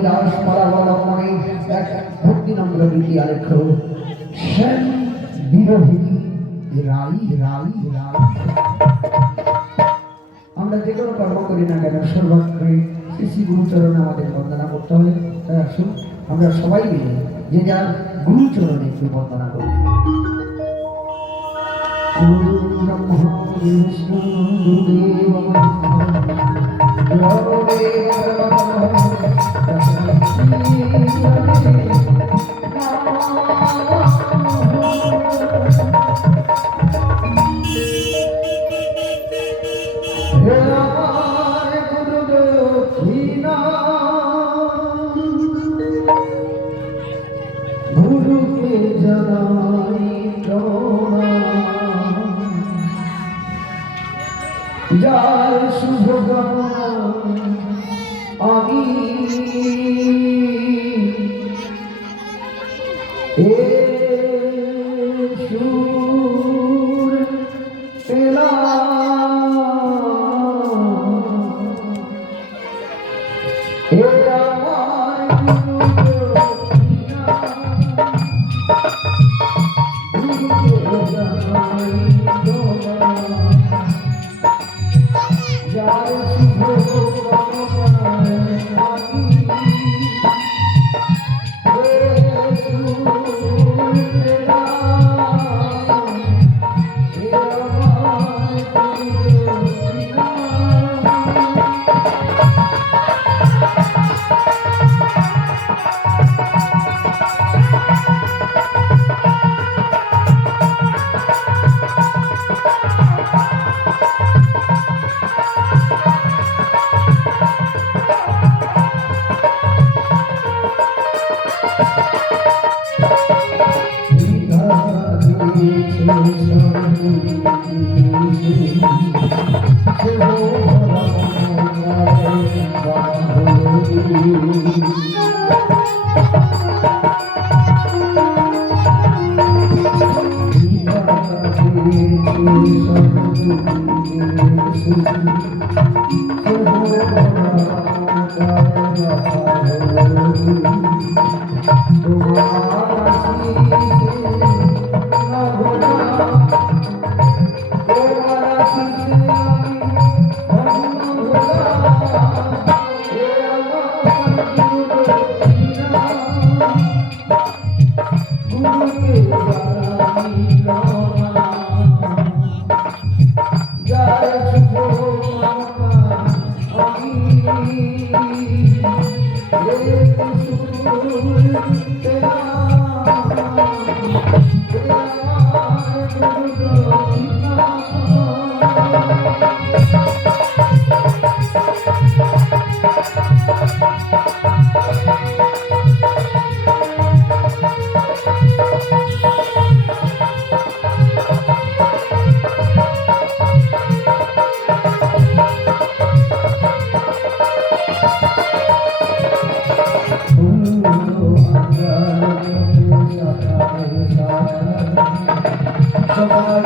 বিলাস পালাবলম্বনে এক ভক্তিনম্র রীতি আলেখ শ্যাম বিরোহিনী রাই রাই রাই। আমরা যে কোনো কর্ম করি না কেন সর্বাগ্রে শ্রী শ্রী গুরুচরণে আমাদের বন্দনা করতে হবে। তাই আসুন আমরা সবাই মিলে যে যার গুরুচরণে একটু বন্দনা করি। গুরুকে জানাই যার শুভ কামনা আমি সুর সবাই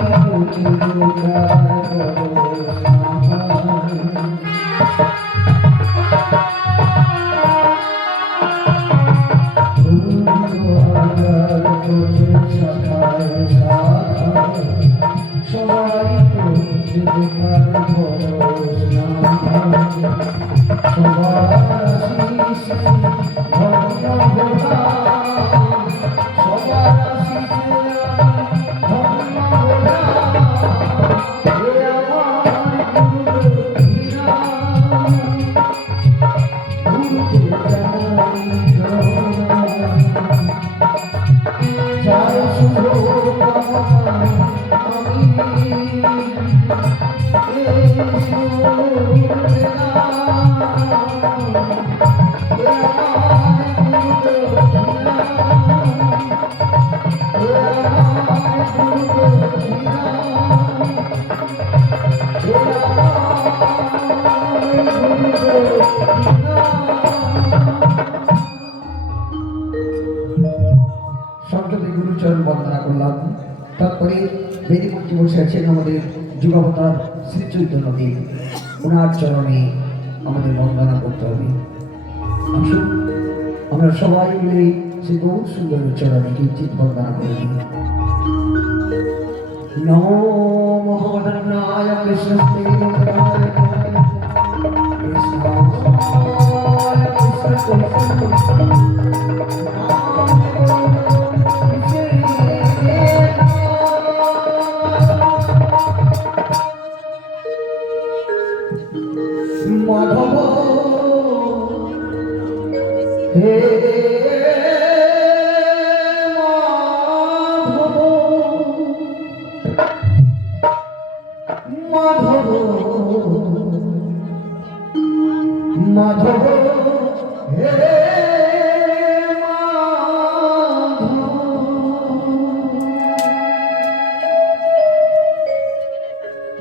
সংক্ষেপে গুরুচরণ বন্দনা করলাম। তারপরে বেদিমূর্তি বসে আছেন আমাদের যুগাবতার শ্রী চৈতন্যদেব, ওনার চরণে আমাদের বন্দনা করতে হবে। আসুন আমরা সবাই মিলে সেই বহু সুন্দর চরণে কিঞ্চিত বন্দনা করে দিই। নমো মহাবদন্নায় কৃষ্ণস্তে মন্দিরায় কৃষ্ণায় কৃষ্ণ মাধব হে মাধব মাধব হে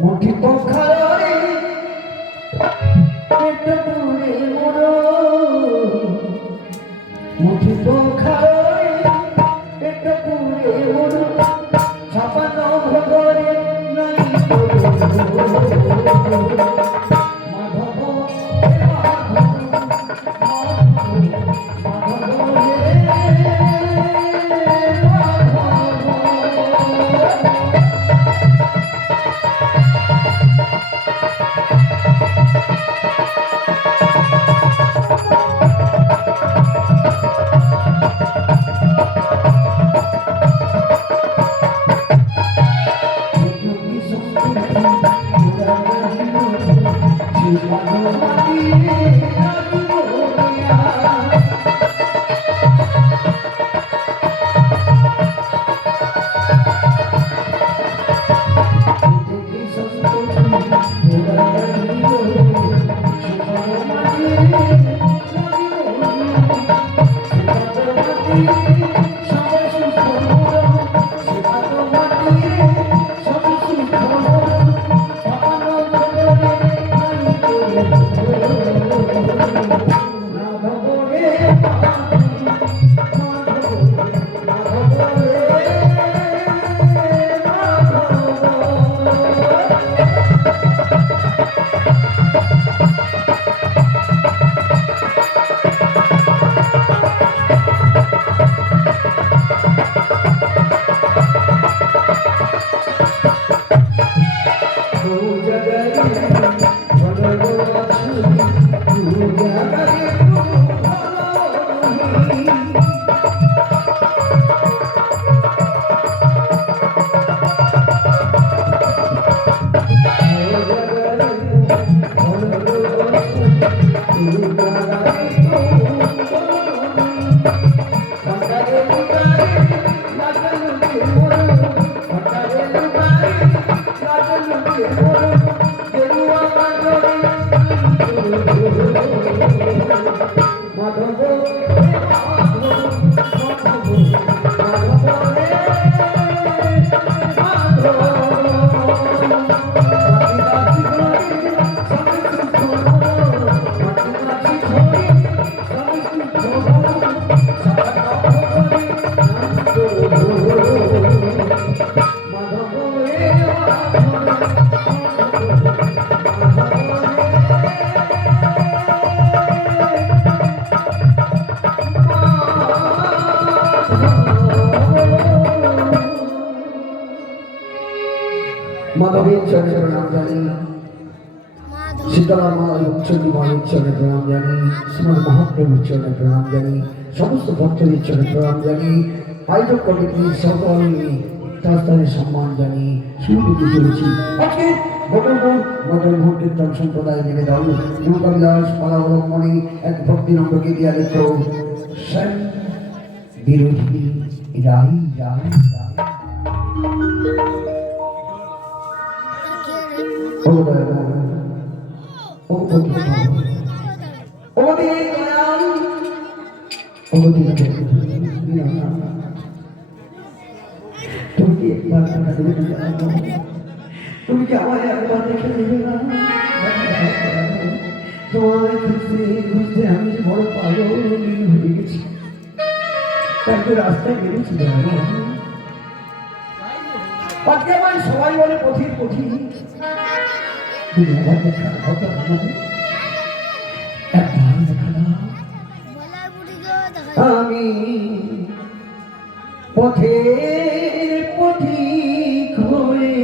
মুঠি পখারে মুঠি পখারে পেট পুরে মরু ছাপানো ভগরে নাই মাধব মাধব মাধবীর চরণে প্রণাম জানি, শীতলা মা চন্ডী মায়ের চরণে প্রণাম জানি, শ্রীমদ মহাপ্রভুর চরণে প্রণাম জানি, সমস্ত ভক্তদের চরণে প্রণাম জানি, আয়োজক কমিটির সকল তাস্তানের সম্মান জানি শুরু করেছি। আজকে বদলপুর মদন মোহন কীর্তন সম্প্রদায় নিবেদন নৌকাবিলাস পালাবলম্বনে এক ভক্তি নম্বরকে দিয়া লিখ শ্যাম বিরোধী রাই রাই রাই তুমি কি আমার একবার দেখে নেবে না? তোমায় খুঁজতে খুঁজতে আমি যে বড় পাগল হয়ে গেছি, তাকে রাস্তায় বেরিয়েছি। আজকে আমার সবাই বলে পথির পথি, তুমি আমার দেখা কথা একবার দেখা না। আমি পথের পথিক হয়ে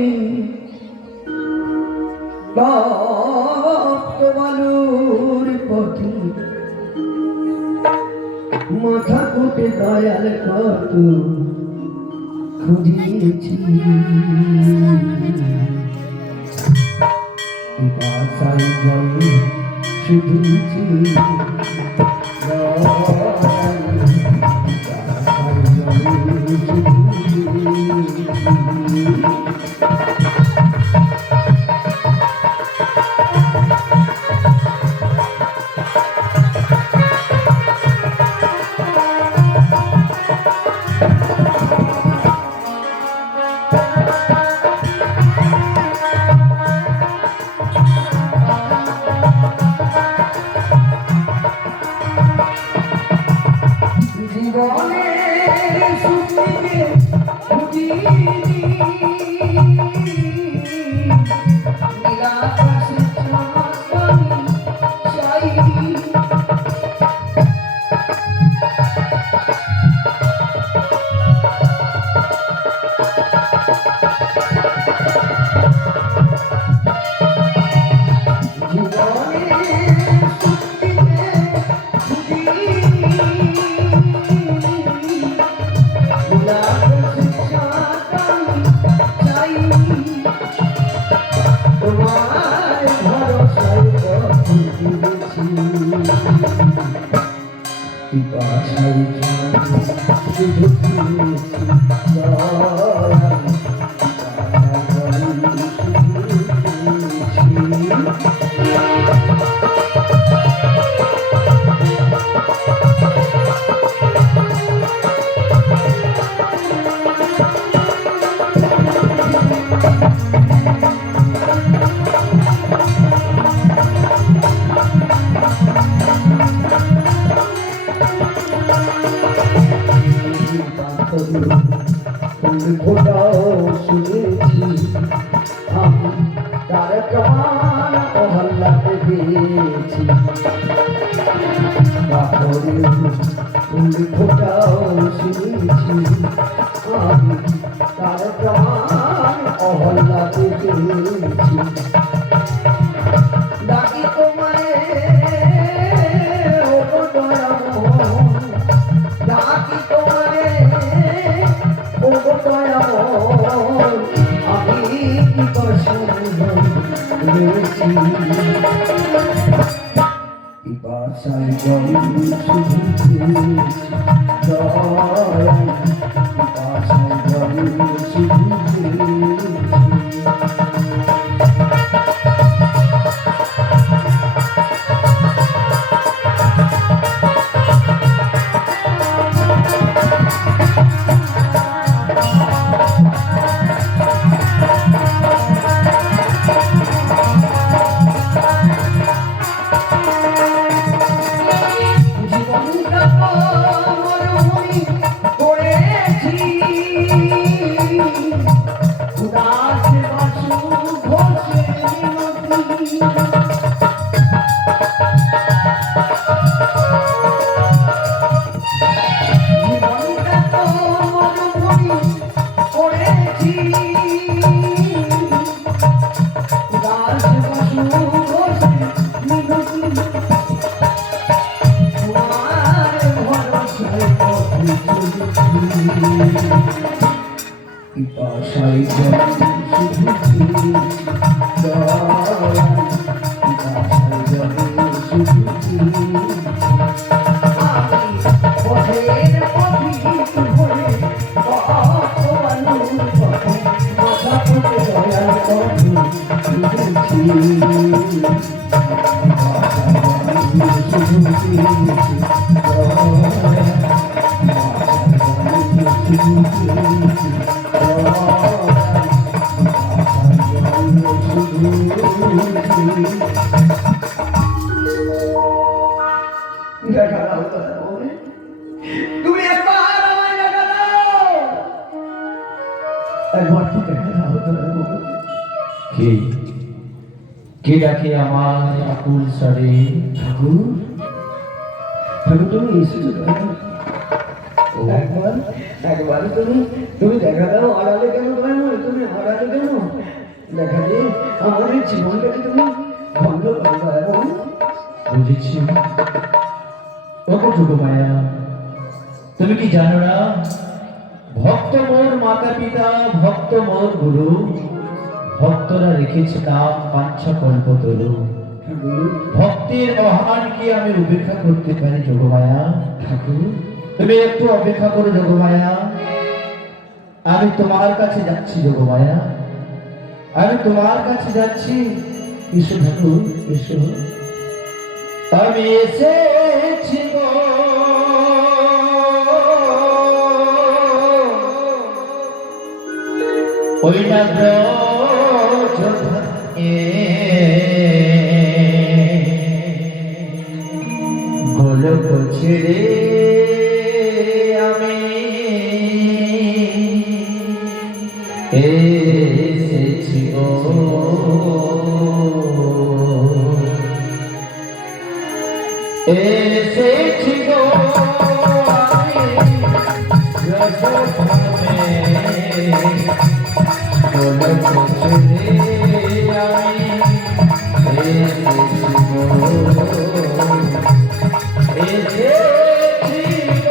বালুর পথি মাথা কোটে দয়াল কত খুঁজিয়েছি, বাসাই জল শুধুছি শুনেছি আমি তার কামান অহল্লাতে পেয়েছি, ফোটাও শুনেছি আমি তার কামান অহল্লাতে পেয়েছি। ডাকি তোমায় ডাকি তোমায় আমি কি বাসায় জল শুধু বাসায় জল শুধু জীবনটা পিপাসায় জলে শুধু দয়াল, পিপাসায় জলে শুধু আমি পথের পথিক হয়ে ভগবানুর পথে মাথা পথে দয়াল বন্ধু বুঝেছি। তুমি একবার আমায় দেখা দাও, একবার তো দেখা দাও। কে কে ডাকে আমার আকুল স্বরে? ঠাকুর, ঠাকুর তুমি এসেছো? একবার একবার তুমি তুমি দেখা দাও। আড়ালে কেন দয়াময়, তুমি আড়ালে কেন? দেখা দিয়ে আমাদের জীবনটাকে তুমি বন্ধ করে দয়াময়। বুঝেছি। ওকে যোগমায়া, তুমি কি জানো না ভক্ত মোর মাতা পিতা, ভক্ত মোর গুরু, ভক্তরা রেখেছে নাম পাঞ্ছা কল্পতরু। ভক্তের আহ্বান কি আমি উপেক্ষা করতে পারি যোগমায়া? ঠাকুর তুমি একটু অপেক্ষা করো যোগমায়া, আমি তোমার কাছে যাচ্ছি যোগমায়া, আমি তোমার কাছে যাচ্ছি। এসো ঠাকুর এসো। আমি এসেছি গো ওই না গোলক ছেড়ে আমি এসেছি গো, এসেছি গো আমি রজতমে, গোলক ছেড়ে আমি এসেছি গো, এসেছি গো।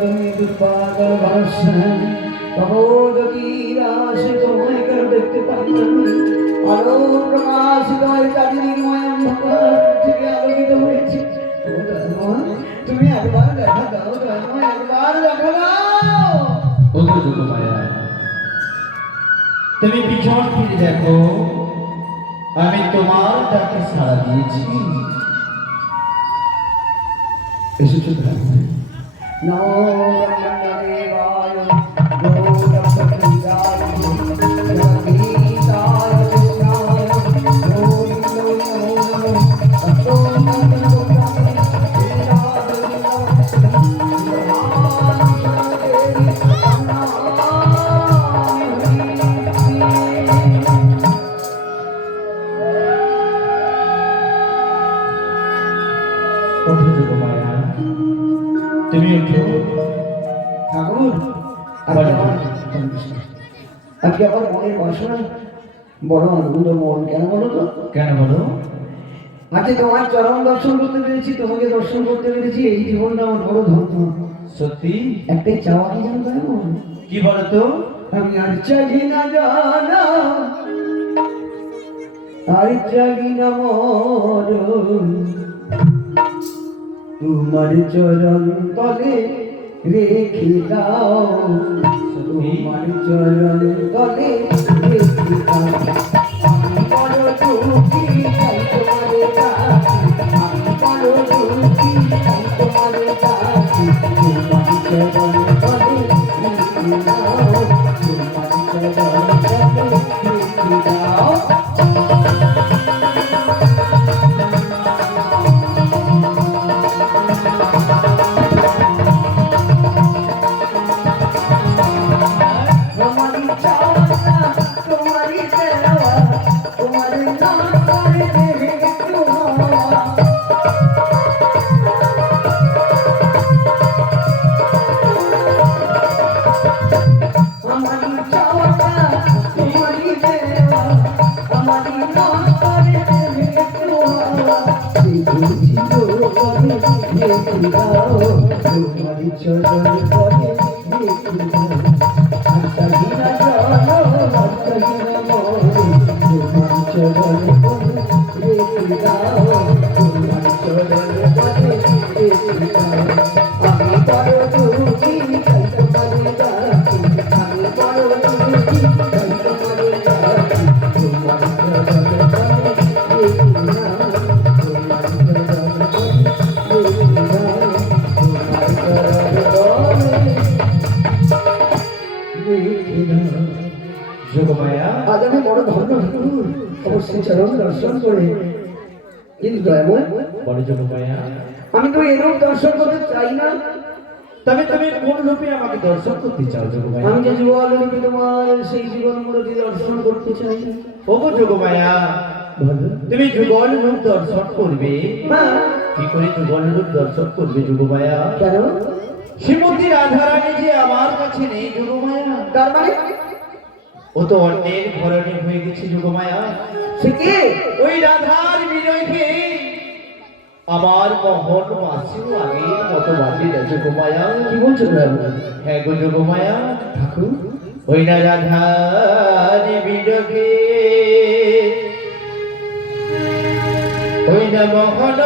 তুমি দুর্বাদল ভাষণ তবোদীরাশ তোমায় কেন দেখতে পাই না? আলো প্রকাশিত হয় চারিদিকময় অন্ধকার থেকে আলোকিত হয়েছে। তুমি একবার দেখা দাও, একবার দেখা দাও। ওগো যোগমায়া, তুমি পিছন ফিরে দেখো, আমি তোমার ডাকে সাড়া দিয়েছি। এসেছো ব্রাহ্মণ। নমো ব্রহ্মণ্যদেবায় গৌরবসুন্দায় জগদীশায় কৃষ্ণায় গোবিন্দো নমো নমঃ ওঠো যোগমায়া, তুমি ওঠো। ঠাকুর, আজকে আমার মনের বাসনা বড় আনন্দ মন, কেন বলো তো? কেন বলো? আজকে তোমার চরম দর্শন করতে পেরেছি, তোমাকে দর্শন করতে পেরেছি, এই জীবনটা আমার বড় ধন্য। সত্যি? একটাই চাওয়া কি জানতো এমন? কি বলো তো? আমি আর চাই না জানা, আর চাই না মরণ, তোমার চরণ তলে রেখে দাও, তোমার চরণ তলে রেখে দাও। আমি বড় দুঃখী, তাই তোমার ডাকি, আমি বড় দুঃখী, তাই তোমার ডাকি, তোমার চরণ তলে রেখে দাও, তোমার চরণ তলে রেখে দাও। তোমারি চাওয়া, তোমারি দেওয়া, তোমার নাম করে দেবে একটু হওয়া। আমারি চাওয়া, তোমারি দেওয়া, আমারি নাম করে দেবে একটু হওয়া। সেই বুঝিল করে রেখে দাও, তোমারি চরণ করে রেখে দাও। আচ্ছা চলো, আচ্ছা তোমার চরণ করে রেখে দাও, তোমার চরণ করে রেখে দাও। আমি বড় দুঃখী, তাই তোমারে ডাকি, আমি বড় দুঃখী, তাই তোমারে ডাকি, তোমার চরণ করে রেখে দাও, তোমার চরণ করে রেখে দাও, তোমার চরণ করে। যোগমায়া, আজ আমি বড় ধন্য ঠাকুর, অবশ্যই চরণ দর্শন করে। কিন্তু এমন বলো যোগমায়া, আমি তো এরূপ দর্শন করতে চাই না। তবে তুমি কোন রূপে আমাকে দর্শন করতে চাও যোগমায়া? আমি যে জীবন রূপে তোমার সেই জীবন মূর্তি দর্শন করতে চাই। ওগো যোগমায়া, ভালো তুমি যুগল রূপ দর্শন করবে? হ্যাঁ, কি করে যুগল রূপ দর্শন করবে যোগমায়া? কেন? শ্রীমতী রাধারানী যে আমার কাছে নেই যোগমায়া। তার মানে ও তো অন্যের ধরনের হয়ে গেছে যোগমায়া। সে কে? ওই রাধার বিনয়কে আমার মোহন বাসিও আগের মতো বাজে না যোগমায়া। কি বলছো ব্রাহ্মণ? হ্যাঁ গো যোগমায়া, ঠাকুর, ওই না রাধার বিনয়কে ওই না মোহন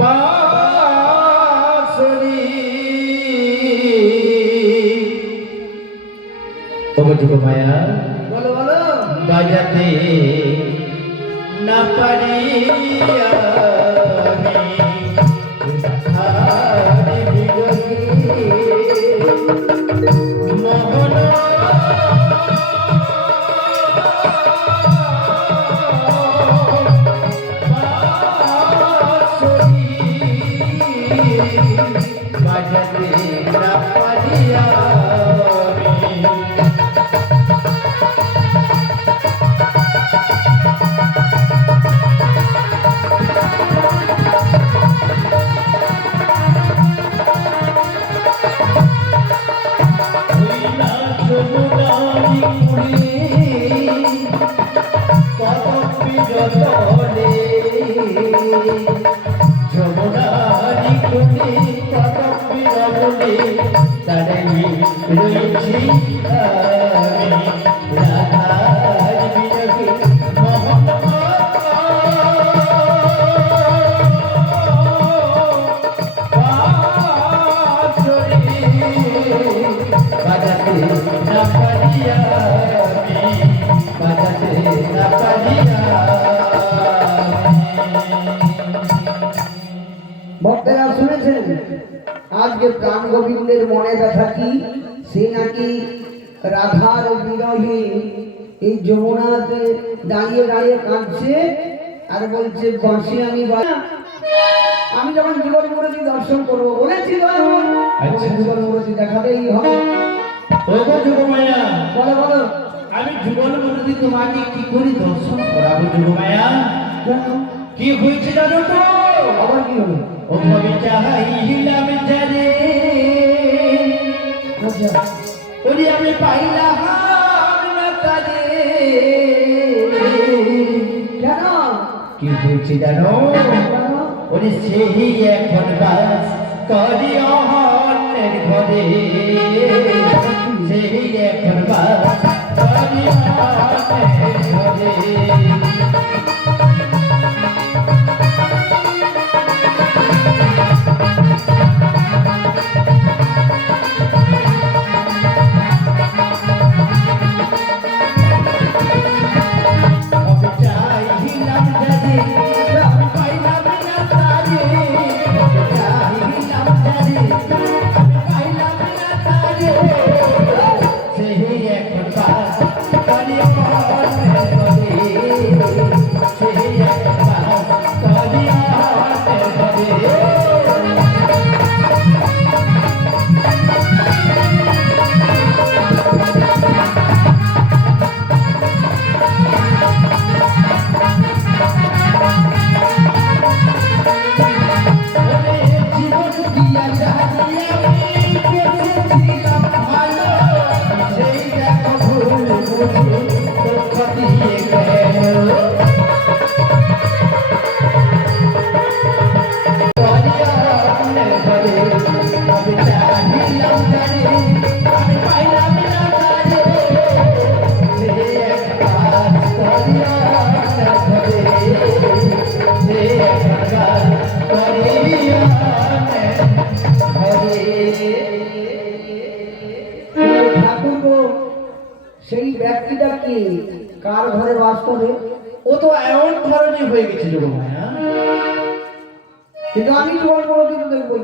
বাসরি ওগো যোগমায়া, বলো বলো। বাজাতে না পারি আমি হারি বিরহে মোহন বাঁশরি বাজাতে না পারি আমি। হইলা যমুনারি কুলে কদম্বি যতনে, যমুনারি কুলে কদম্বি যতনে তারাই রয়েছি আমি রাধার বিরহে মোহন বাঁশরি পারিয়া আমি বাজাতে না পারিয়া ভক্তেরা শুনেছেন আজকে প্রাণ গোবিন্দের মনে ব্যথা কি? সে নাকি রাধার বিরহে এই যমুনাতে দাঁড়িয়ে দাঁড়িয়ে কাঁদছে আর বলছে বাঁশি আমি যখন জীবন মূর্তি দর্শন করবো বলেছিল জীবন মূর্তি দেখাতেই হবে। ওগো যোগমায়া, বলো বলো আমি যুগল মূর্তি তোমাকে কি করে দর্শন করাবো যোগমায়া? কেন? কি হয়েছে জানো তো? আবার কি হলো? ও কবি চাহিলাম জানে আচ্ছা ওরে আমি পাইলাম না তারে। কেন? কি হয়েছে জানো? ওরে সেই এখন বাস করি অন্যের ঘরে, সেই এখন বাস করি অন্যের ঘরে। সেই ব্যক্তিটা কি কার ঘরে বাস করে? ও তো এমন ধরনের হয়ে গেছে যোগমায়া। কিন্তু আমি যুগল মূর্তি তো দেখবো।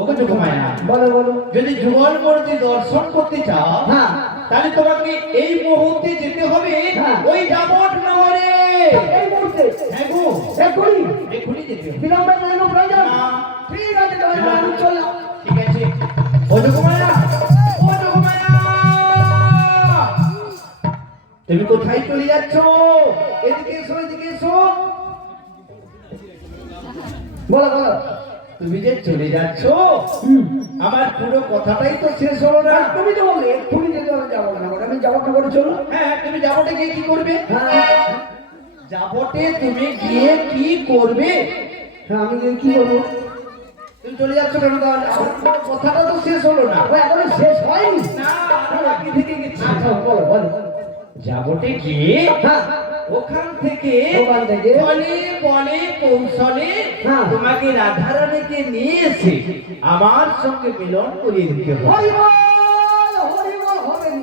ওকে যোগমায়া, বলো বলো। যদি যুগল মূর্তি দর্শন করতে চাও হ্যাঁ তাহলে তোমাকে এই মুহূর্তে যেতে হবে হ্যাঁ। ওই যাবট নগরে। এই মুহূর্তে হ্যাঁ গো, এক্ষুনি এক্ষুনি যেতে হবে। বিলম্বে কোনো প্রয়োজন? না। ঠিক আছে তাহলে আমি চললাম। ঠিক আছে। ও যোগমায়া, ও যোগমায়া, তুমি কোথায় চলে যাচ্ছ? এদিকে এসো, এদিকে এসো। বলো বলো। তুমি যে চলে যাচ্ছ আমার পুরো কথাটাই তো শেষ হলো না। তুমি তো বললে এক্ষুনি যেতে হবে যাবো না করে, আমি যাবো না করে চলো। হ্যাঁ, তুমি যাবটে গিয়ে কি করবে? হ্যাঁ যাবটে তুমি গিয়ে কি করবে? হ্যাঁ আমি গিয়ে কি করবো? তুমি চলে যাচ্ছ কেন তাহলে? আমার পুরো কথাটা তো শেষ হলো না। ও এখনো শেষ হয়নি? না, আমি বাকি থেকে গেছি। আচ্ছা বলো বলো। যাবটে গিয়ে হ্যাঁ ওখান থেকে ওখান থেকে বলে বলে কৌশলে হ্যাঁ। তোমাকে রাধারানীকে নিয়ে এসে আমার সঙ্গে মিলন করিয়ে দিতে হবে। হরি বল হবে নি।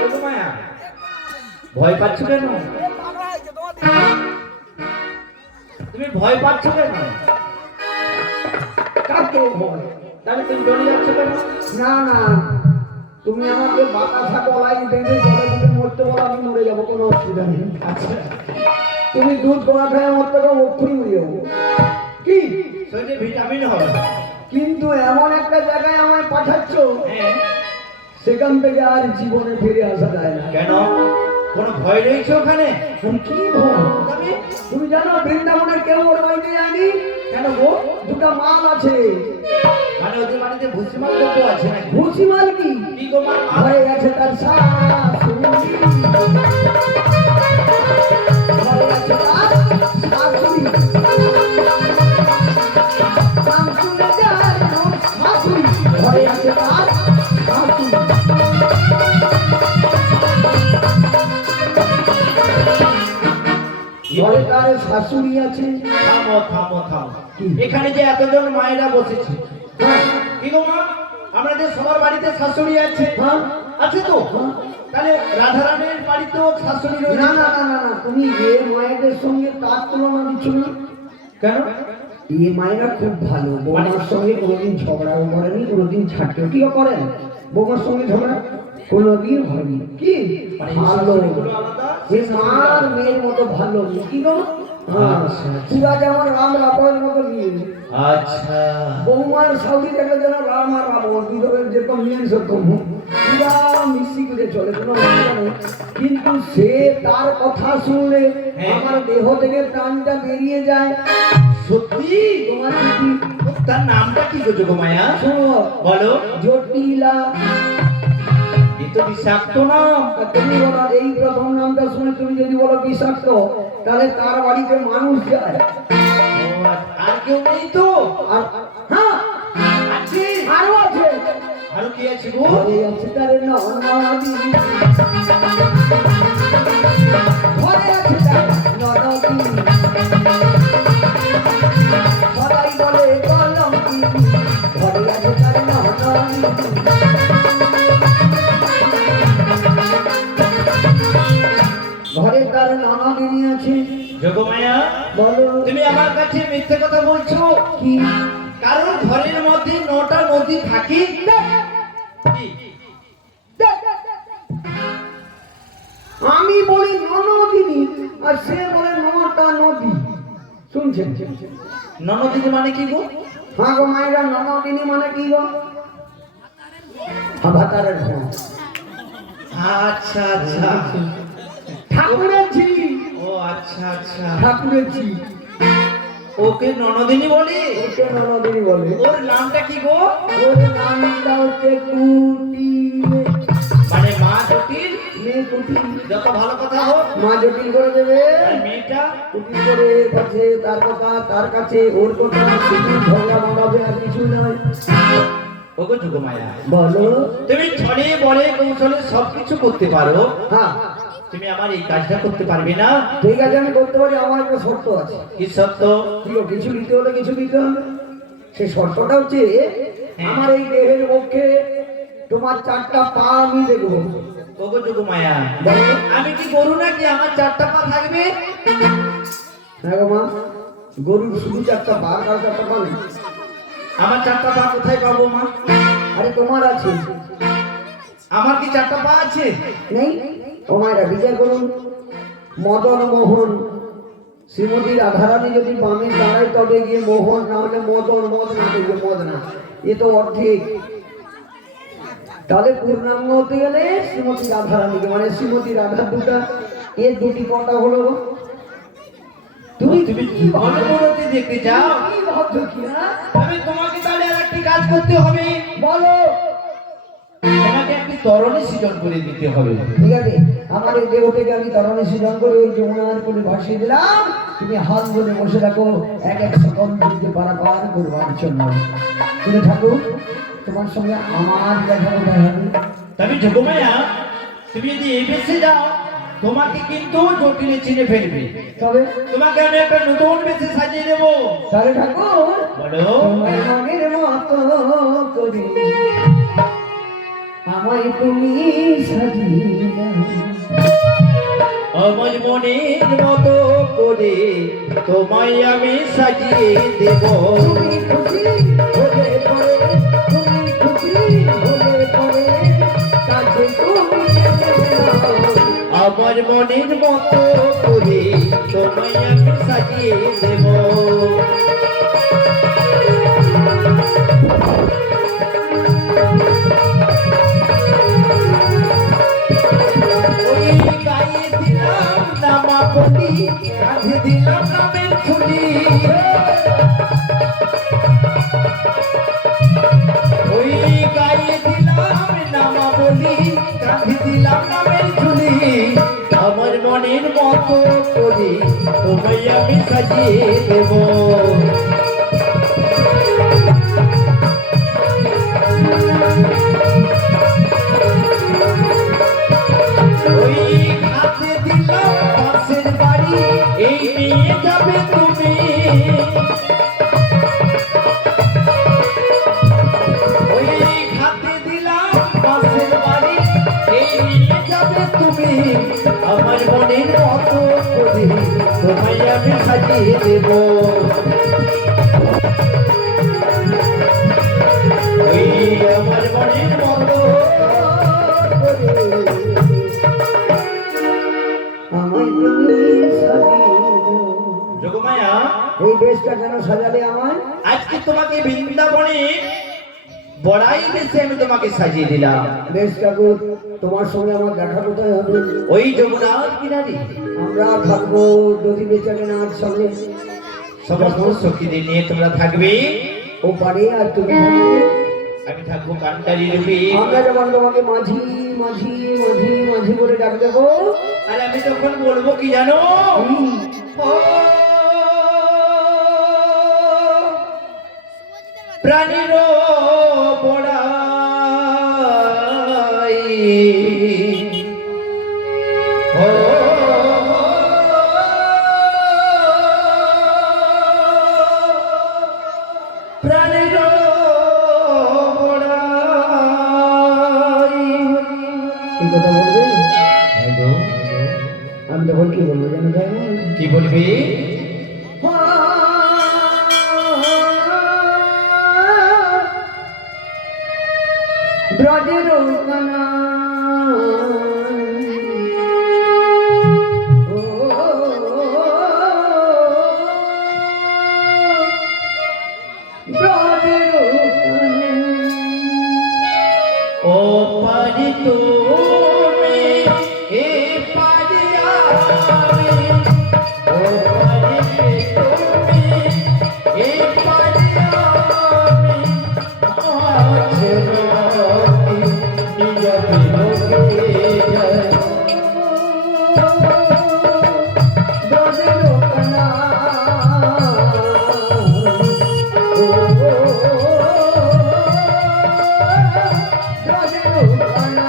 দেখো মায়া, ভয় পাচ্ছ কেন? তুমি ভয় পাচ্ছ কেন? কাকে ভয়? তাহলে তুমি চলে যাচ্ছ কেন? না না তুমি আমাকে বাতাসা গলায় বেঁধে জলে ডুবে মরতে বলো, আমি মরে যাবো, কোনো অসুবিধা নেই। আচ্ছা, তুমি দুধ গলা খায় মরতে গো অক্ষুনি মরে যাবো। কি শরীরে ভিটামিন হবে। কিন্তু এমন একটা জায়গায় আমায় পাঠাচ্ছ হ্যাঁ, সেখান থেকে আর জীবনে ফিরে আসা যায় না। কেন? কোনো ভয় রয়েছে ওখানে? আমি কি ভয়? তবে তুমি জানো বৃন্দাবনের কেউ ওর বাড়িতে যায়নি? কেন গো? দুটা মাল আছে। মানে ওদের বাড়িতে ভুসিমাল দ্রব্য আছে নাকি? ভুসি মাল কি? কি গো মা? ঘরে গেছে তার শাশুড়ি। ঘরে গেছে তার শাশুড়ি। নাম শুনে যায় শাশুড়ি। ঘরে আছে তার শাশুড়ি। ঘরে তার শাশুড়ি আছে। থামো থামো থামো। কি? এখানে যে এতজন মায়েরা বসেছে, হ্যাঁ কি গো মা? আমাদের সবার বাড়িতে শাশুড়ি আছে, হ্যাঁ আছে তো? তাহলে রাধারানীর বাড়ি তো শাশুড়ি না রয়েছে। না না না না, তুমি এ মায়েদের সঙ্গে তার তুলনা দিচ্ছ না। কেন? এ মায়েরা খুব ভালো, বৌমার সঙ্গে কোনোদিন ঝগড়াও করেনি, কোনোদিন ছাটটিও করেন। বৌমার সঙ্গে ঝগড়া কোনোদিন হয়নি। কি মানে এই ভালো, শাশুড়িগুলো আলাদা, এ মার মেয়ের মতো ভালো কি গো। হ্যাঁ, পুরা যেমন রাম রাবণের মতো মিল। আচ্ছা। বৌমার সাউদি দেখলে যেন রাম আর রাবণ দুজনের যেরকম মিল সেরকম পুরা মিশি করে চলে, কোনো অসুবিধা নেই। কিন্তু সে তার কথা শুনলে হ্যাঁ। আমার দেহ থেকে প্রাণটা বেরিয়ে যায়। সত্যি? তোমার কি তার নামটা কি গো যোগমায়া? শোনো, বলো। জটিলা। এ তো বিষাক্ত নাম। তুমি বলো, এই প্রথম নামটা শুনে তুমি যদি বলো বিষাক্ত, তাহলে তার বাড়িতে মানুষ যায়। ও, আর কেউ নেই তো? আর হ্যাঁ, আছে? আরো আছে। আরো কি আছে গো? ঘরে আছে তার ননদি, ঘরে আছে তার ননদি, সবাই বলে কলঙ্কি, ঘরে আছে তার ননদি। ঘরে তার ননদিনী আছে। যোগমায়া, বলো তুমি আমার কাছে মিথ্যে কথা বলছো। কি? কারণ ঘরের মধ্যে 9টা নদী থাকে। কি? আমি বলি ননদিনী আর সে বলে 9টা নদী। শুনছেন? ননদিনী মানে কি গো? হ্যাঁ গো মায়েরা, ননদিনী মানে কি গো? আভাতারের ঘর। আচ্ছা আচ্ছা। ঠাকুরের ঝি, ও আচ্ছা আচ্ছা। ঠাকুরের ঝি, ওকে ননদিনী বলে? ওকে ননদিনী বলে। ওর নামটা কি গো? ওর নামটা হচ্ছে কুটিলে। মানে মা জটিল। মেয়ে কুটিল, যত ভালো কথা হোক, মা জটিল করে দেবে। আর মেয়েটা কুটিল করে কাছে তার কথা, তার কাছে ওর কথা, শুধু ঝগড়া বাঁধাবে আর কিছু নয়। ওগো যোগমায়া, বলো। তুমি ছড়ে বলে কৌশলে সবকিছু করতে পারো, হ্যাঁ তুমি আমার এই কাজটা করতে পারবে না? ঠিক আছে, আমি করতে পারি। আমার একটা শর্ত আছে। কি সত্য? ঠিক আছে, কিছু দিতে হলে কিছু দিতে হবে। সেই শর্তটা হচ্ছে, আমার এই দেহের পক্ষে তোমার 4টা পা আমি দেখবো। ওগো যোগমায়া, বলো। আমি কি গরু নাকি আমার 4টা পা থাকবে? হ্যাঁ গো মা, গরুর শুধু 4টা পা, আর 4টা পা নেই। আমার 4টা পা কোথায় পাবো মা? আরে তোমার আছে। আমার কি 4টা পা আছে? নেই? ও মায়েরা বিচার করুন, মদন মোহন শ্রীমতী রাধারানী যদি বামে দাঁড়ায় তবে গিয়ে মোহন, না হলে মদন, মদ না দেখবে মদ না, এ তো অর্ধেক। তাহলে পূর্ণাঙ্গ হতে গেলে শ্রীমতী রাধারানীকে, মানে শ্রীমতী রাধার দুটা, এর দুটি কটা হলো গো? তুমি তুমি অনুমতি দেখতে চাও? কি ভাবছো কি? হ্যাঁ? আমি তোমাকে তাহলে আর একটি কাজ করতে হবে। বলো। তোমাকে একটি তরণী সৃজন করে দিতে হবে। ঠিক আছে, আমার এই দেহ থেকে আমি তরণী সৃজন করে ওই যমুনার কোলে ভাসিয়ে দিলাম। তুমি হাত ধরে বসে রাখো, এক এক সেকেন্ড দিতে পারাপার করবার জন্য। তুমি ঠাকুর, তোমার সঙ্গে আমার দেখা কোথায় হবে? তবে যোগমায়া, তুমি যদি এই বেশে যাও, তোমাকে কিন্তু জটিলে চিনে ফেলবে। তবে তোমাকে আমি একটা নতুন বেশে সাজিয়ে দেব। তাহলে ঠাকুর, বলো। তোমার মনের মতো করি আমায় তুমি সাজিয়ে দাও। আমার মনের মতো করে তোমায় আমি সাজিয়ে দেব। তুমি খুশি হলে পরে, তুমি খুশি হলে পরে, কাছে তুমি এসে দাও। আমার মনের মতো করে তোমায় আমি সাজিয়ে দেব। ওই গায়ে দিলাম নামা বলি, কাঁধে দিলাম নামের ছুরি। ওই গায়ে দিলাম নামা বলি, কাঁধে দিলাম নামের ঝুলি। আমার মনের মতো করে তোমায় আমি সাজিয়ে দেব। ওই হাতে দিলাম পাশের বাড়ি, এই নিয়ে যাবে তুমি। ওই হাতে দিলাম পাশের বাড়ি, যাবে তুমি আমার মনের মতো করে তোমায় আমি সাজিয়ে দেব ওই আমার মনের মতো করে আমায় তুমি সাজিয়ে দাও। যোগমায়া এই বেশটা কেন সাজালে আমায়? আজকে তোমাকে বৃন্দাবনে বড়াই বেশে আমি তোমাকে সাজিয়ে দিলাম বেশ ঠাকুর, তোমার সঙ্গে আমার দেখা কোথায় হবে? ওই যমুনার কিনারে আমরা থাকবো যদি বেচারে নাচ সঙ্গে সমস্ত সখীদের নিয়ে তোমরা থাকবে ও পারে, আর তুমি থাকবে। আমি থাকবো কান্টারি রূপে আমরা যেমন তোমাকে মাঝি মাঝি মাঝি মাঝি করে ডাক দেবো, আর আমি তখন বলবো কি জানো ও প্রাণীর বড়াই ও প্রাণীর বড়াই এই কথা বলবে? আমি তখন কি বলবো জানো ভাই? কি বলবি ব্রজের কানা ও ব্রজের ও পারি তুমি এ পারি আমি ও পারি তুমি এ পারি আমি আছে রতি নিজ বিলোকে যায় ব্রজের কানা ও ব্রজের কানা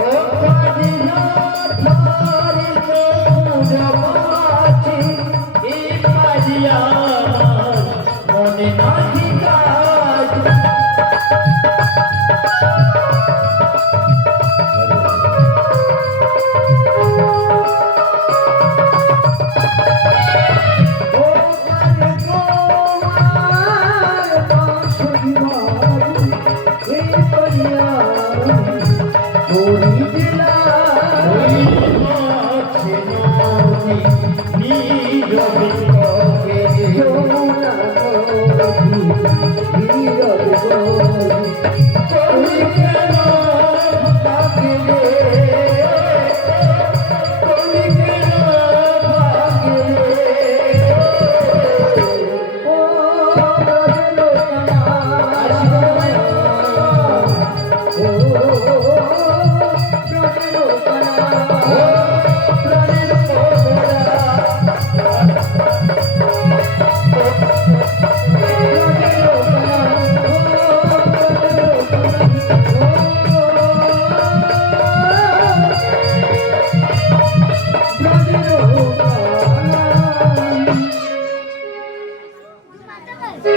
ও পারি ধারি জমাছি এ পারি আমার মনে নাহি কাজ ও পারে তোমার বাঁশরি বাজে, এই করিয়া মরি দিলাম। যমুনা নদী, নীরব গতি, ও ব্রজের কানা, ও ব্রজের কানা,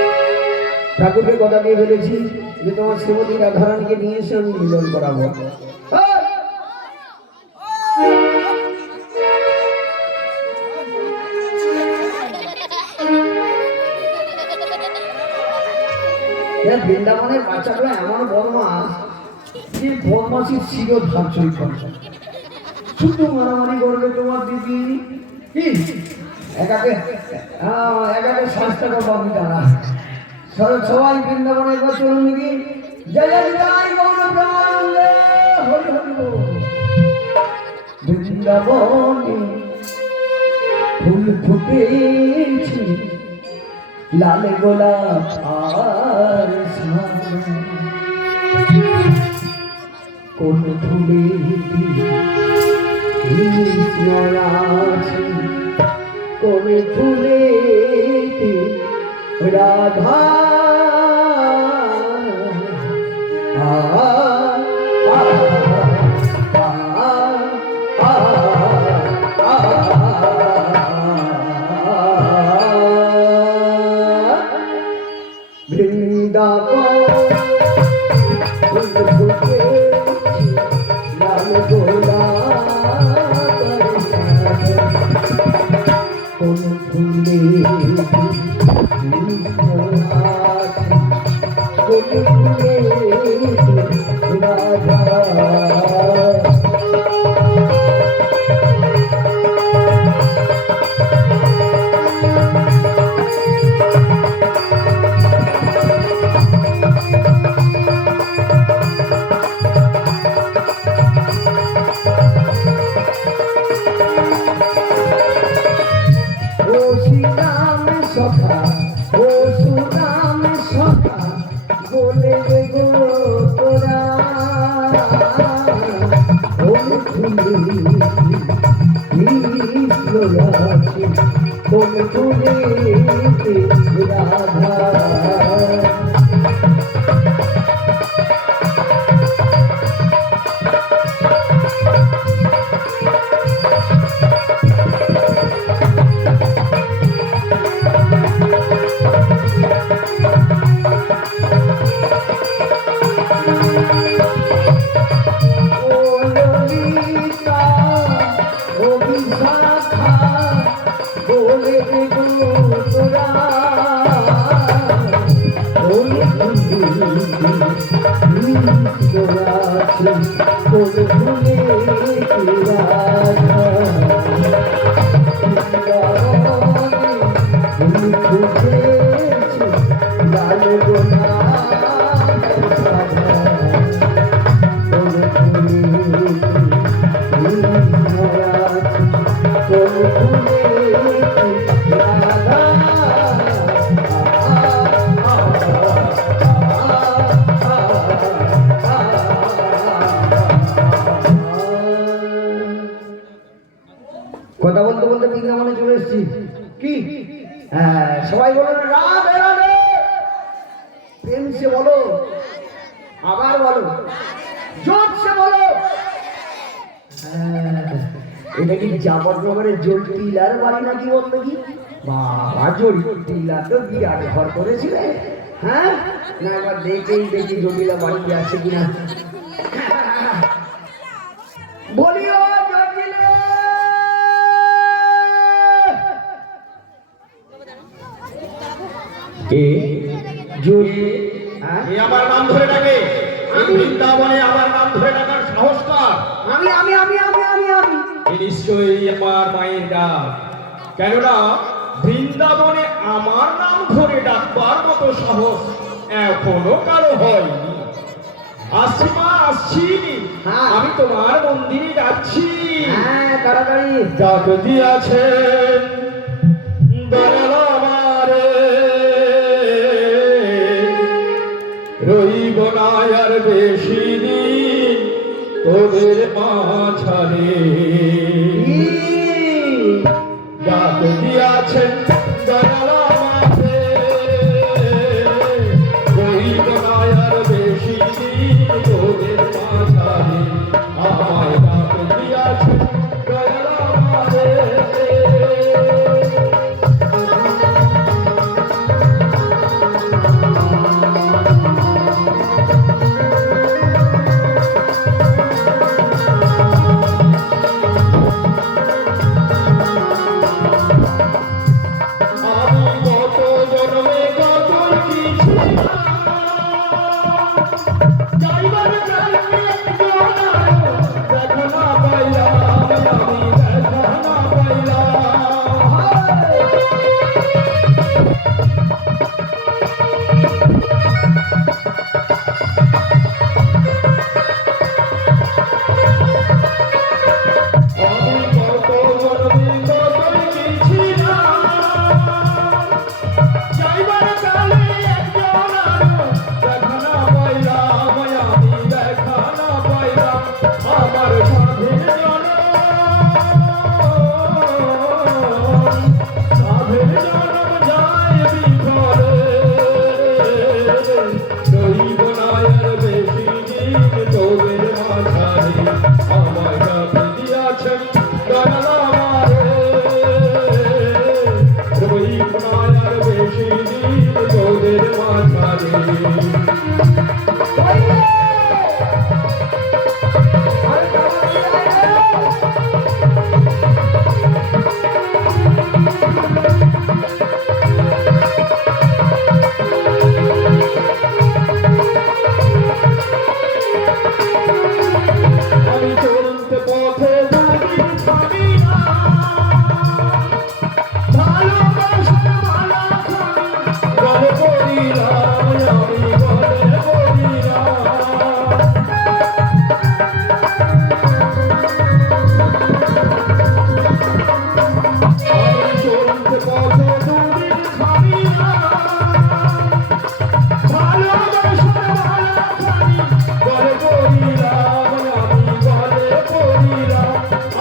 ঠাকুরকে কথা দিয়ে ফেলেছি যে তোমার শ্রীমতী রাধারানীকে নিয়ে এসে আমি মিলন করাবো। বৃন্দাবনের বাচ্চাগুলো এমন বদমাস যে বদমাসির ছিল ধার্যই করছে, শুধু মারামারি করবে তোমার দিদি কি একাকে একাকে স্বাস্থ্যকর বাবু তারা সবাই বৃন্দাবনে একবার চলুন নাকি জয় জয় জয় গৌর প্রাণে হরি হরি বল। বৃন্দাবনে ফুল ফুটেছে লাল গোলাপ আর সাদা, কোন ফুলে কৃষ্ণ আছে, কোন ফুলে রাধা আ আ আ আ আছে কোন ফুলেতে রাধা কথা বলতে বলতে বৃন্দাবনে চলে এসেছি কি হ্যাঁ সবাই বলো না রাধে রাধে প্রেম সে বলো আবার বলো জোর সে বলো এটা কি জাপট নগরের জল টিলার বাড়ি নাকি বলতো কি বাবা জল টিলা তো বিরাট ঘর করেছিলে হ্যাঁ না একবার দেখেই দেখি জটিলা বাড়িতে আছে কিনা বলিও জটিলা কে জুড়ি এ আমার নাম ধরে ডাকে আমি বৃন্দাবনে আমার নাম ধরে ডাকার সাহস কার আমি আমি আমি আমি আমি আমি এ নিশ্চয়ই আমার মায়ের ডাক কেননা বৃন্দাবনে আমার নাম ধরে ডাকবার মতো সাহস এখনো কারো হয়নি আসছি মা আসছি হ্যাঁ। আমি তোমার মন্দিরে যাচ্ছি হ্যাঁ তাড়াতাড়ি ডাক দিয়াছেন দয়াল আমারে রইব না আর বেশি দিন তোদের মাঝারে ডাক দিয়াছেন দয়াল আমারে রইব না আর বেশি দিন তোদের মাঝারে আমায় ডাক দিয়াছেন দয়াল আমারে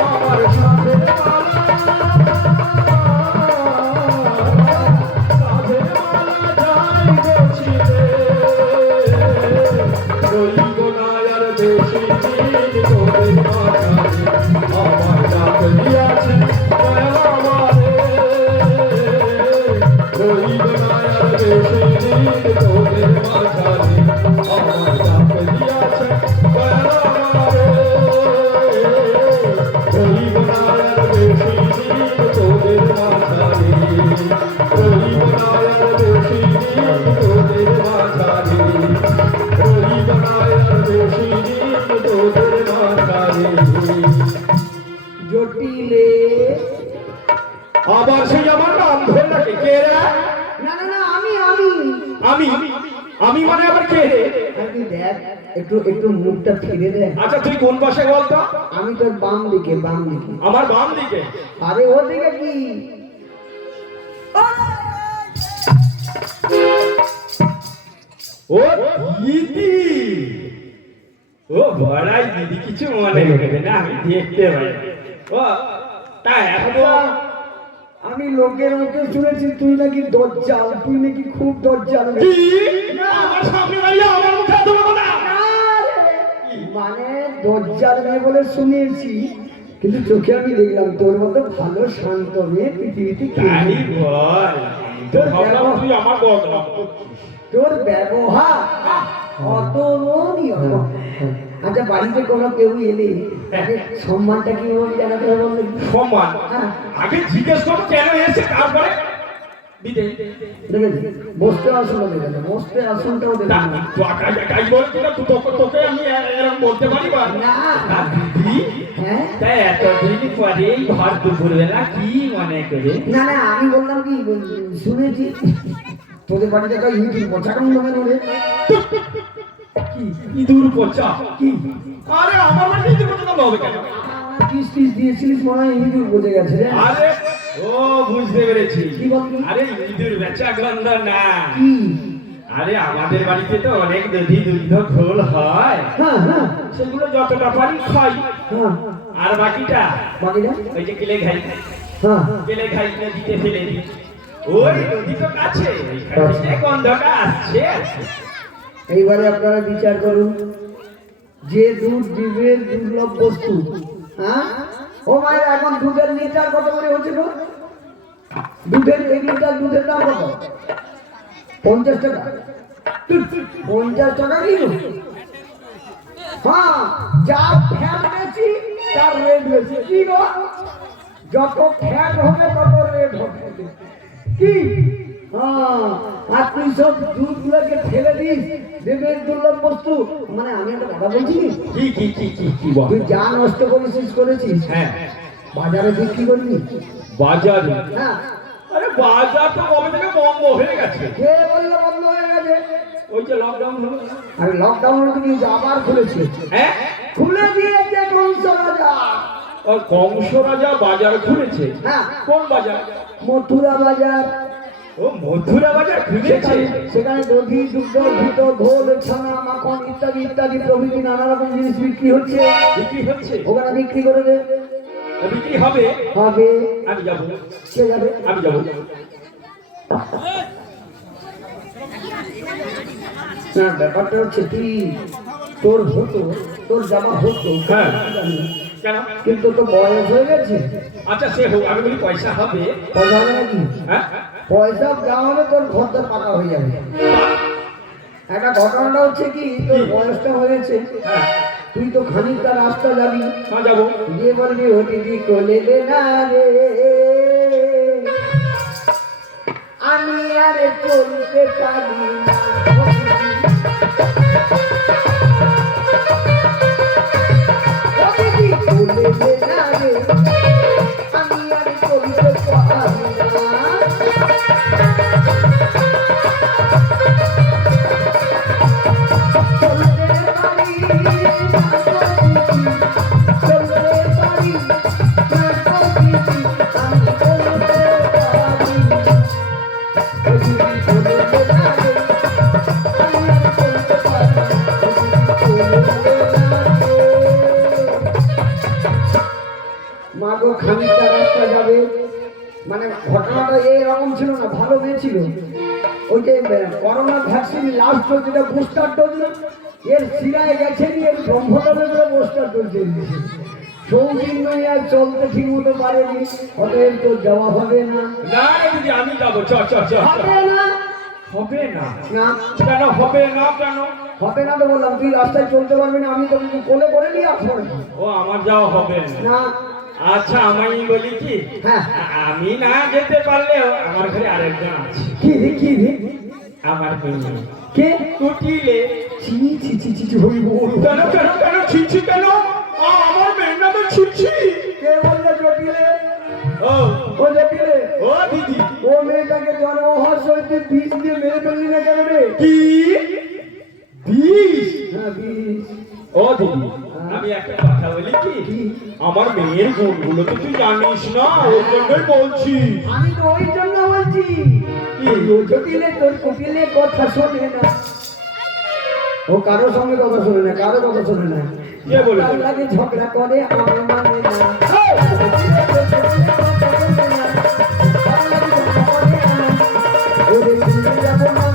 আমার রহিব না আর বেশি দিন তোদের মাঝারে, রহিব না আর বেশি দিন তোদের মাঝারে, রহিব না আর বেশি দিন তোদের মাঝারে। জটিলে আবার সেই আমার নাম ধরে নাকি কে রে? না না না আমি আমি আমি মানে আবার কে রে? তুই দেখ একটু একটু মুখটা ফিরে দেখ। আচ্ছা তুই কোন পাশে বলতো? আমি তোর বাম দিকে আমার বাম দিকে। আরে ওর দিকে কি ও দিদি, ও বড়াই দিদি, কিছু মনে করবে না, আমি দেখতে পাই। ও তাই এত আমি লোকের মুখে শুনেছি তুই নাকি দজ্জাল, তুই নাকি খুব দজ্জাল। কি? আমার সামনে দাঁড়িয়ে আমার মুখে এত বলো না। মানে দজ্জাল মেয়ে বলে শুনেছি, কিন্তু চোখে আমি দেখলাম তোর মতো ভালো শান্ত মেয়ে পৃথিবীতে কেউ তাই নেই। বল, তোর ভাবলাম তুই আমার বদনাম করছিস। তোর ব্যবহার অত নিয়ম। আচ্ছা বাড়িতে কোনো কেউ এলে তাকে সম্মানটা কিভাবে জানাতে হবে বলতো? সম্মান হ্যাঁ আগে জিজ্ঞেস করো কেন এসে, তারপরে দিতে। দেখেছি বসতে আসনটা দেখেছে, বসতে আসনটাও দেখেছে না। তোকে আমি এরকম বলতে পারি বা? না। না, দিদি, হ্যাঁ তাই এতদিন পরে ঘর দুপুরবেলা কি মনে করে? না না আমি বললাম কি শুনেছি তোদের বাড়িতে একটা ইউটিউব পচা কেমন হবে নড়ে কি ইঁদুর পচা? কি? আরে আমার বাড়িতে ইঁদুর পচা কেন হবে? কেন? কিস টিস দিয়েছিলিস মনে হয় ইঁদুর বোঝে গেছে রে। আরে ও বুঝতে পেরেছি। কি বললি? আরে ইঁদুর বেচা গন্ধ না। কি? আরে আমাদের বাড়িতে তো অনেক দধি দুগ্ধ ঘোল হয়, হ্যাঁ হ্যাঁ সেগুলো যতটা পারি খাই, হ্যাঁ আর বাকিটা বাকিটা ওই যে কেলে খাই, হ্যাঁ কেলে খাই নদীতে ফেলে দিই। ওই নদী তো কাছে, ওইখান থেকে গন্ধটা আসছে। এইবারে আপনারা বিচার করুন, যে দুধ জীবের দুর্লভ বস্তু। হ্যাঁ ও মায়ের এখন দুধের লিটার কত করে হচ্ছে গো? দুধের 1 লিটার দুধের দাম কত? 50 টাকা। 50 টাকা কিলো। হ্যাঁ যার ফ্যাট বেশি তার রেট বেশি। কি গো, যত ফ্যাট হবে তত রেট হবে। কি? হ্যাঁ আর তুই সব দুধগুলোকে ফেলে দিস, দেবের দুর্লভ বস্তু। মানে আমি একটা কথা বলছি, কি কি কি কি কি বল? তুই যা নষ্ট করেছিস হ্যাঁ বাজারে বিক্রি করবি। বাজারে? হ্যাঁ আরে বাজার তো কবে থেকে বন্ধ হয়ে গেছে। কে বললো বন্ধ হয়ে গেছে? ওই যে লকডাউন হলো। আর লকডাউন নিয়ে আবার খুলেছে, হ্যাঁ খুলে দিয়েছে কংস রাজা। আর কংস রাজা বাজার খুলেছে? হ্যাঁ কোন বাজার? মথুরা বাজার। ও মথুরা বাজার খুলেছে। সেখানে দধি দুগ্ধ ঘিত ঘোল ছানা মাখন ইত্যাদি ইত্যাদি প্রভৃতি নানা রকম জিনিস বিক্রি হচ্ছে। বিক্রি হচ্ছে? ওখানে বিক্রি করে দে। বিক্রি হবে? হবে। আমি যাবো। কে যাবে? আমি যাবো। না ব্যাপারটা হচ্ছে তুই তোর হতো, তোর জামা হতো, হ্যাঁ। জানি। কেন? কিন্তু তো বয়স হয়ে গেছে। আচ্ছা সে হোক, আমি বলি পয়সা হবে। পয়সা হবে নাকি? হ্যাঁ পয়সা যা হবে তোর ঘরটা পাকা হয়ে যাবে। একটা ঘটনাটা হচ্ছে কি, তোর বয়সটা হয়েছে, হ্যাঁ তুই তো খানিকটা রাস্তা যাবি, হ্যাঁ যাবো। দিয়ে বলবি ও দিদি কোলে দে না রে, আমি আর চলতে পারি না। ও দিদি কোলে দে না রে, আমি আর চলতে পারি না। মাগো খানিকটা রাস্তা যাবে, মানে ঘটনাটা এইরকম ছিল না, ভালো হয়েছিল। ওই যে করোনা ভ্যাকসিন লাস্ট যেটা বুস্টার ডোজ, এর শিরায় গেছে নিয়ে ব্রহ্মদেবের বুস্টার ডোজ দিয়ে দিয়েছে। সৌদিন আর চলতে ঠিক মতো পারেনি, অতএব তো যাওয়া হবে না। না রে দিদি, আমি যাবো। চ চ চ। হবে না। হবে না? না কেন হবে না? কেন হবে না তো বললাম, তুই রাস্তায় চলতে পারবি না, আমি তোকে কোলে করে নিয়ে আসবো। ও আমার যাওয়া হবে না। না আচ্ছা আমি বলি কি, হ্যাঁ। আমি না যেতে পারলেও আমার ঘরে আরেকজন আছে, কি রে কি রে? আমার মেয়ে কে? কুটিলে। ছি ছি ছি ছি ছি, হই বল। কেন কেন কেন ছিছি কেন? আমার মেয়ের নামে ছিছি। কে বললো জটিলে? ও ও জটিলে, ও দিদি, ও মেয়েটাকে জন্ম হওয়ার সময় তুই বিষ দিয়ে মেরে ফেললি না কেন রে? কি বিষ? হ্যাঁ বিষ। ও দিদি, আমি একটা কথা বলি কি, আমার মেয়ের গুণগুলো তো তুই জানিস না, ওই জন্যই বলছি। আমি তো ওই জন্য বলছি, ও জটিলে তোর কুটিলে কথা শোনে না, ও কারোর সঙ্গে কথা শোনে না, কারো কথা শোনে না। কে বলে? তার লাগে ঝগড়া করে, আমার মানে না। ওরে নিয়ে যাবো না,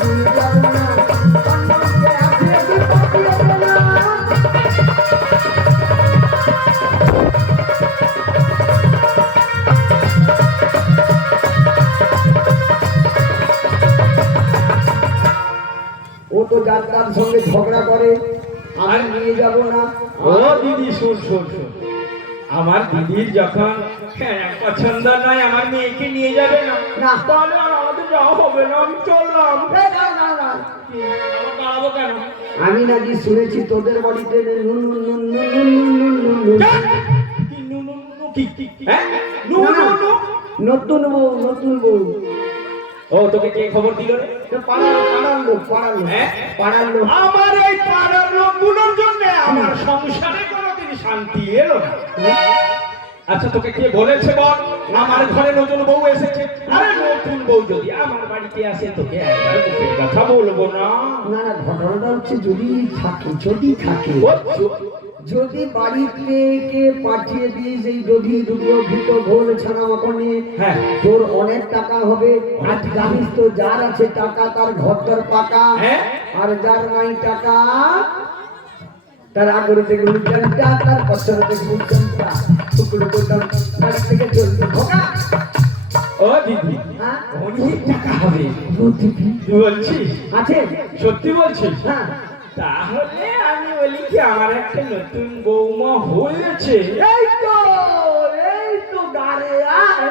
নিয়ে যাবো না, কান্নাকে আঁকড়ে তুই পাঠিয়ে দে না। ও তো যার তার সঙ্গে ঝগড়া করে, আমি নিয়ে যাব না। ও দিদি শোন শোন শোন, আমার দিদির যখন পছন্দ নয় আমার মেয়েকে নিয়ে যাবে না, না। তাহলে আর আমাদের যাওয়া হবে না, আমি চললাম। এই না, না, না। আমার দাঁড়াবো কেন? আমি নাকি শুনেছি তোদের বাড়িতে নুন নুন নুন নুন নুন নুন নুন নুন নুন। কি নু নু নু কি কি কি? হ্যাঁ নু না, নু না। নু। নতুন বউ, নতুন বউ। ও তোকে কে খবর দিল রে? পাড়ার লোক, পাড়ার লোক, হ্যাঁ? পাড়ার লোক। আমার এই পাড়ার লোকগুলোর জন্য আমার সংসারে কোনোদিন শান্তি এলো না। আচ্ছা তোকে কে বলেছে বল আমার ঘরে নতুন বউ এসেছে? আরে নতুন বউ যদি আমার বাড়িতে আসে তোকে একবার মুখের কথা বলবো না। না না, ঘটনাটা হচ্ছে যদি থাকে, যদি থাকে, ও চ- যদি বাড়ি থেকে পাঠিয়ে দিস এই দধি দুটো ভিটো ঘোল ছানা মাখন নিয়ে, হ্যাঁ। তোর অনেক টাকা হবে। আজ জানিস তো যার আছে টাকা তার ঘর দর পাকা, হ্যাঁ। আর যার নাই টাকা তার আগরে থেকে উচ্চানটা, তার পশ্চাতে থেকে উচ্চানটা, টুকরো করতাম তার থেকে চলতে ভোগা। ও দিদি হ্যাঁ? অনেক টাকা হবে পৃথিবী তুই বলছিস? আছে? সত্যি বলছিস? হ্যাঁ। তাহলে আমি বলি কি আমার একটা নতুন বৌমা হয়েছে। এই তো গারে আয়,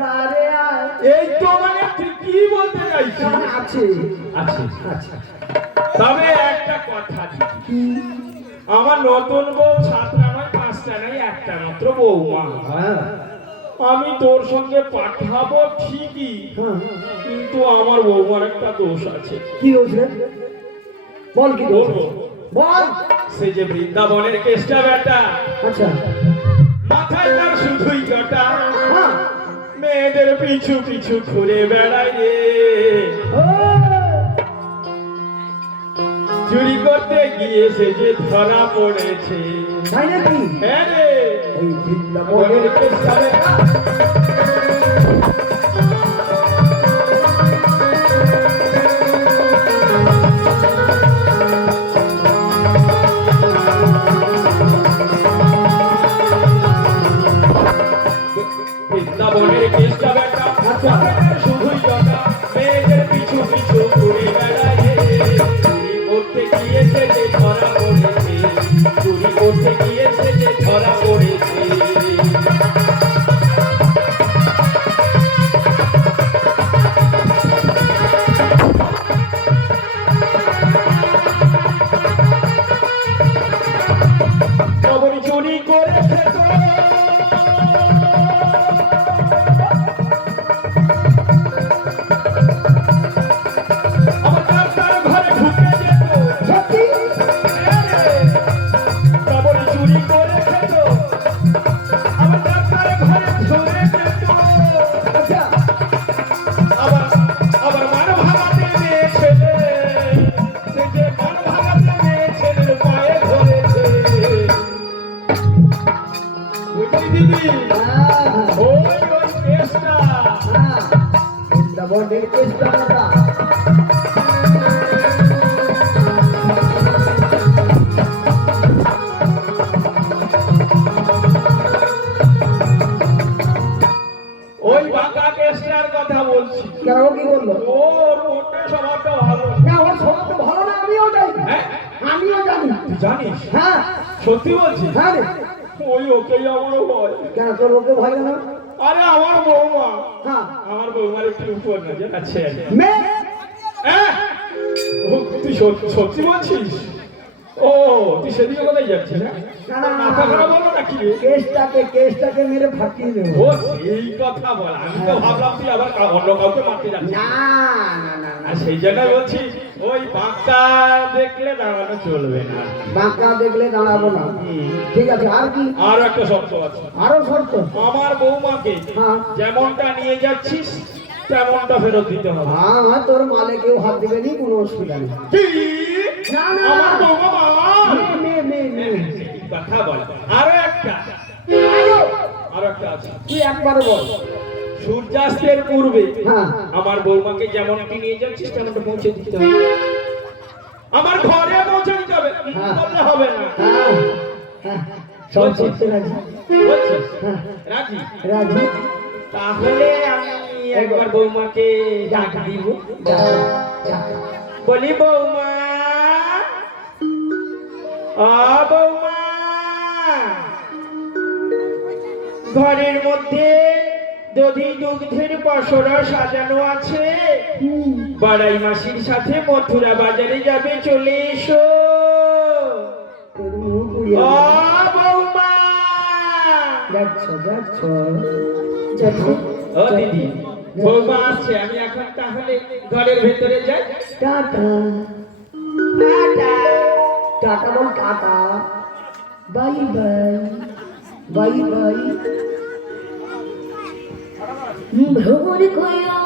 গারে আয়। এই তো মানে তুই কি বলতে চাইছিস? আছে, আছে। আচ্ছা। তবে একটা কথা দিদি, কি? আমার নতুন বউ 7টা নয় 5টা নয় একটা মাত্র বৌমা। হ্যাঁ, আমি তোর সঙ্গে পাঠাবো ঠিকই, হ্যাঁ। কিন্তু আমার বৌমার একটা দোষ আছে। কি হয়েছে? বল কি দোষ? বলবো? বল। সে যে বৃন্দাবনের কেষ্টা বেটা, আচ্ছা। মাথায় তার শুধুই কাটা, হ্যাঁ। মেয়েদের পিছু পিছু ঘুরে বেড়ায় রে। ও, চুরি করতে গিয়ে সে যে ধরা পড়েছে। তাই নাকি? হ্যাঁ রে, ওই বৃন্দাবনের বনের কেষ্টা বেটা। বৃন্দাবনের কেষ্টা বেটা, মাথায় শুধুই কাটা, মেয়েদের পিছু পিছু ঘুরে বেড়ায় রে। চুরি করতে গিয়েছে যে ধরা পড়েছে, চুরি করতে গিয়েছে যে ধরা পড়েছে। খবর চুরি করে খেত, আমার ডাক্তার ঘরে ঢুকে যেত। সত্যি? খবর চুরি করে খেত, আমার ডাক্তার ঘরে ধরে যেত। আচ্ছা। আবার আবার মান ভাঙাতে মেয়ে ছেলে, সে যে মান ভাঙাতে মেয়ে ছেলের পায়ে ধরেছে। বুঝলি দিদি? হ্যাঁ, ওই কেসটা। হ্যাঁ। বৃন্দাবনের চেষ্টা করা। ওই বাঁকা কেসটার কথা বলছি। কেন, কি বললো? ওর মোটে স্বভাবটা ভালো। না, ওর স্বভাব তো ভালো না, আমিও জানি। হ্যাঁ? আমিও জানি। তুই জানিস? হ্যাঁ, সত্যি বলছিস? হ্যাঁ রে। ও ওই ওকেই আমারও ভয়। কেন তোর ওকে ভয় কেন? আরে আমার বৌমা, হ্যাঁ আমার বৌমার একটু উপর নজর আছে। মেয়ে হ্যাঁ? ও, তুই সত্যি বলছিস? ও তুই সেদিকে কোথায় যাচ্ছিস? হ্যাঁ? না, না, না, মাথা না। খারাপ হলো নাকি রে? কেসটাকে মেরে ফাটিয়ে দেবো। ও সেই কথা বল, আমি তো ভাবলাম তুই আবার অন্য কাউকে মারতে যাচ্ছিস। না না না না আর সেই জন্য বলছি ওই বাঁকা দেখলে দাঁড়ানো চলবে না। বাঁকা দেখলে দাঁড়াবো না। ঠিক আছে, আর কি? আর একটা শর্ত আছে, আরো শর্ত? আমার বৌমাকে হ্যাঁ যেমনটা নিয়ে যাচ্ছিস তেমনটা ফেরত দিতে হবে। হ্যাঁ হ্যাঁ, তোর মালে কেউ হাত দিবে নি, কোনো অসুবিধা নেই। কি? না, না। আমার বৌমা মার? মেয়ে। এই কথা বল। আরো একটা আছে, তুই একবার বল। সূর্যাস্তের পূর্বে হ্যাঁ আমার বৌমাকে যেমনটি নিয়ে যাচ্ছিস তেমনটা পৌঁছে দিতে হবে। আমার ঘরে পৌঁছে দিতে হবে, হ্যাঁ। বললে হবে না। হ্যাঁ হ্যাঁ, সব করতে রাজি। বলছিস? হ্যাঁ রাজি? রাজি। তাহলে আমি একবার বৌমাকে ডাক দিব। যা, যা। বলি বৌমা, বৌমা, ঘরের মধ্যে দধি দুগ্ধের পসরা সাজানো আছে, বাড়াই মাসির সাথে মথুরা বাজারে যাবে, চলে এসো। তোর মুখ পুড়িয়ে ও দেবো। বৌমা, যাচ্ছ। ও দিদি, বৌমা আসছে, আমি এখন তাহলে ঘরের ভেতরে যাই। টাটা। টাটা। টাটা বল, tata. Bye bye. Bye bye. ভ্রমর কয়া